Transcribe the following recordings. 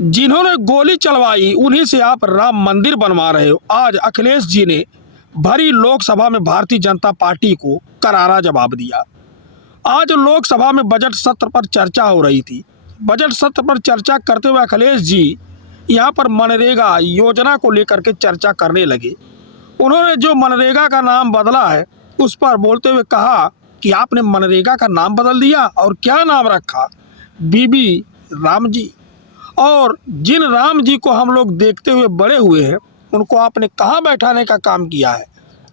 जिन्होंने गोली चलवाई उन्हीं से आप राम मंदिर बनवा रहे हो। आज अखिलेश जी ने भरी लोकसभा में भारतीय जनता पार्टी को करारा जवाब दिया। आज लोकसभा में बजट सत्र पर चर्चा हो रही थी। बजट सत्र पर चर्चा करते हुए अखिलेश जी यहाँ पर मनरेगा योजना को लेकर के चर्चा करने लगे। उन्होंने जो मनरेगा का नाम बदला है उस पर बोलते हुए कहा कि आपने मनरेगा का नाम बदल दिया और क्या नाम रखा, बीबी राम जी। और जिन राम जी को हम लोग देखते हुए बड़े हुए हैं उनको आपने कहाँ बैठाने का काम किया है?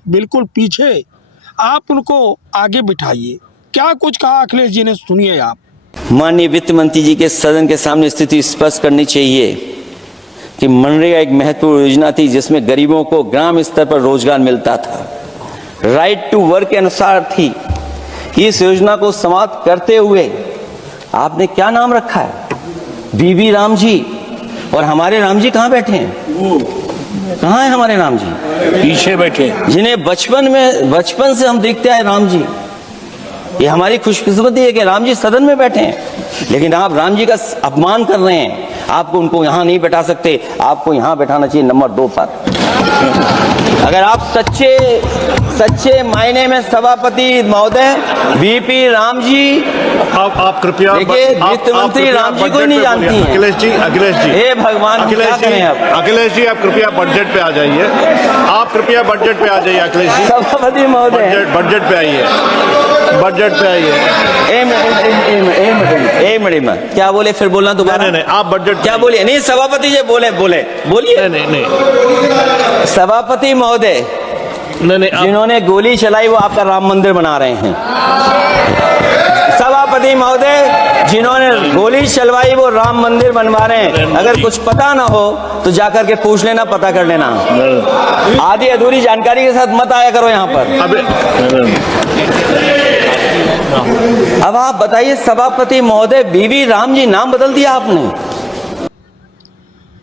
बिल्कुल पीछे, आप उनको आगे बिठाइए। क्या कुछ कहा अखिलेश जी ने, सुनिए आप। माननीय वित्त मंत्री जी के सदन के सामने स्थिति स्पष्ट करनी चाहिए कि मनरेगा एक महत्वपूर्ण योजना थी जिसमें गरीबों को ग्राम स्तर पर रोजगार मिलता था, राइट टू वर्क के अनुसार थी। इस योजना को समाप्त करते हुए आपने क्या नाम रखा है? बीबी राम जी। और हमारे राम जी कहाँ बैठे हैं? कहाँ है हमारे राम जी? पीछे बैठे, जिन्हें बचपन से हम देखते आए राम जी। ये हमारी खुशकिस्मती है कि राम जी सदन में बैठे हैं, लेकिन आप राम जी का अपमान कर रहे हैं। आपको उनको यहां नहीं बैठा सकते, आपको यहां बैठाना चाहिए नंबर 2 पर। अगर आप सच्चे मायने में सभापति महोदय बीपी राम जी, आप कृपया देखिए वित्त मंत्री राम जी को ही नहीं जानती हैं। अखिलेश जी, हे भगवान, क्या करें अब? अखिलेश जी आप कृपया बजट पे आ जाइए। आप कृपया बजट पे आ जाइए अखिलेश जी। सभापति महोदय बजट पे आइए, बजट पे आइए। एक मिनट क्या बोले, फिर बोलना दोबारा। नहीं, आप बजट क्या बोलिए? नहीं, सभापति जी बोलिए। नहीं सभापति महोदय, नहीं, जिन्होंने गोली चलाई वो आपका राम मंदिर बना रहे हैं। सभापति महोदय, जिन्होंने गोली चलवाई वो राम मंदिर बनवा रहे हैं। अगर कुछ पता ना हो तो जाकर के पूछ लेना, पता कर लेना। आधी अधूरी जानकारी के साथ मत आया करो यहाँ पर। अब आप बताइए सभापति महोदय, बीबी राम जी नाम बदल दिया आपने।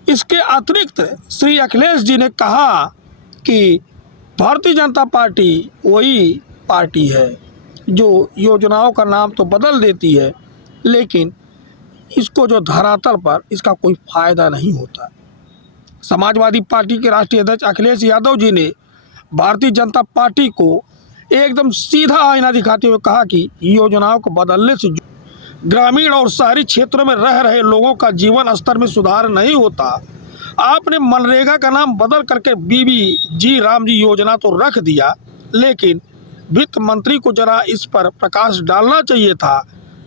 इसके अतिरिक्त श्री अखिलेश जी ने कहा कि भारतीय जनता पार्टी वही पार्टी है जो योजनाओं का नाम तो बदल देती है लेकिन इसको जो धरातल पर इसका कोई फायदा नहीं होता। समाजवादी पार्टी के राष्ट्रीय अध्यक्ष अखिलेश यादव जी ने भारतीय जनता पार्टी को एकदम सीधा आईना दिखाते हुए कहा कि योजनाओं को बदलने से ग्रामीण और शहरी क्षेत्रों में रह रहे लोगों का जीवन स्तर में सुधार नहीं होता। आपने मनरेगा का नाम बदल करके बीबी जी राम जी योजना तो रख दिया, लेकिन वित्त मंत्री को जरा इस पर प्रकाश डालना चाहिए था।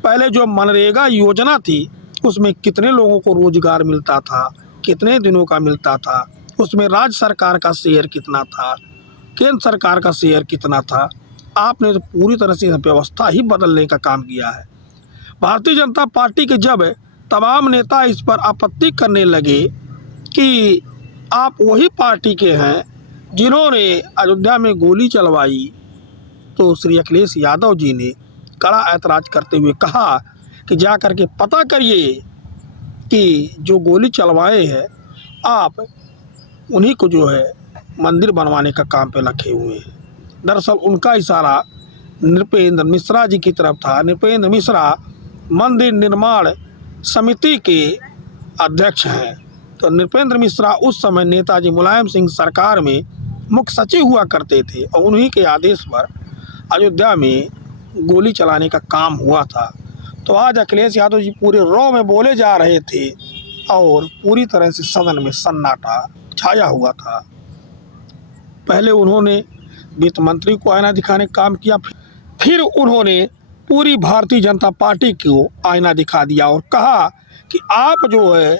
पहले जो मनरेगा योजना थी उसमें कितने लोगों को रोजगार मिलता था, कितने दिनों का मिलता था, उसमें राज्य सरकार का शेयर कितना था, केंद्र सरकार का शेयर कितना था। आपने तो पूरी तरह से व्यवस्था ही बदलने का काम किया है। भारतीय जनता पार्टी के जब तमाम नेता इस पर आपत्ति करने लगे कि आप वही पार्टी के हैं जिन्होंने अयोध्या में गोली चलवाई, तो श्री अखिलेश यादव जी ने कड़ा ऐतराज़ करते हुए कहा कि जा कर के पता करिए कि जो गोली चलवाए हैं आप उन्हीं को जो है मंदिर बनवाने का काम पे रखे हुए हैं। दरअसल उनका इशारा नृपेंद्र मिश्रा जी की तरफ था। नृपेंद्र मिश्रा मंदिर निर्माण समिति के अध्यक्ष हैं। तो नृपेंद्र मिश्रा उस समय नेताजी मुलायम सिंह सरकार में मुख्य सचिव हुआ करते थे और उन्हीं के आदेश पर अयोध्या में गोली चलाने का काम हुआ था। तो आज अखिलेश यादव जी पूरे रॉ में बोले जा रहे थे और पूरी तरह से सदन में सन्नाटा छाया हुआ था। पहले उन्होंने वित्त मंत्री को आईना दिखाने का काम किया, फिर उन्होंने पूरी भारतीय जनता पार्टी को आईना दिखा दिया और कहा कि आप जो है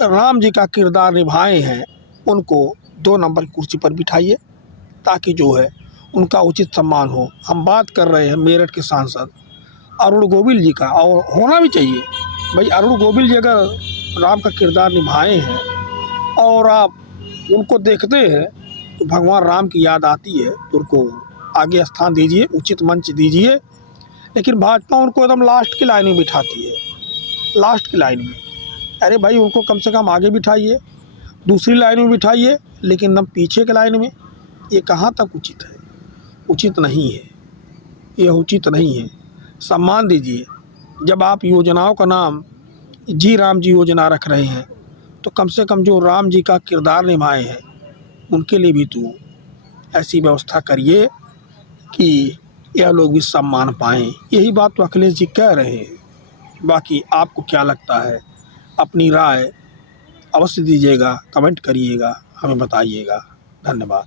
राम जी का किरदार निभाए हैं उनको 2 नंबर की कुर्सी पर बिठाइए ताकि जो है उनका उचित सम्मान हो। हम बात कर रहे हैं मेरठ के सांसद अरुण गोविल जी का, और होना भी चाहिए भाई। अरुण गोविल जी अगर राम का किरदार निभाए हैं और आप उनको देखते हैं तो भगवान राम की याद आती है, तो उनको आगे स्थान दीजिए, उचित मंच दीजिए। लेकिन भाजपा उनको एकदम लास्ट की लाइन में बिठाती है, लास्ट की लाइन में। अरे भाई उनको कम से कम आगे बिठाइए, दूसरी लाइन में बिठाइए, लेकिन एकदम पीछे के लाइन में। ये कहाँ तक उचित है? उचित नहीं है, यह उचित नहीं है। सम्मान दीजिए। जब आप योजनाओं का नाम जी राम जी योजना रख रहे हैं तो कम से कम जो राम जी का किरदार निभाए हैं उनके लिए भी तो ऐसी व्यवस्था करिए कि यह लोग भी सम्मान पाएँ। यही बात तो अखिलेश जी कह रहे हैं। बाकी आपको क्या लगता है, अपनी राय अवश्य दीजिएगा, कमेंट करिएगा, हमें बताइएगा। धन्यवाद।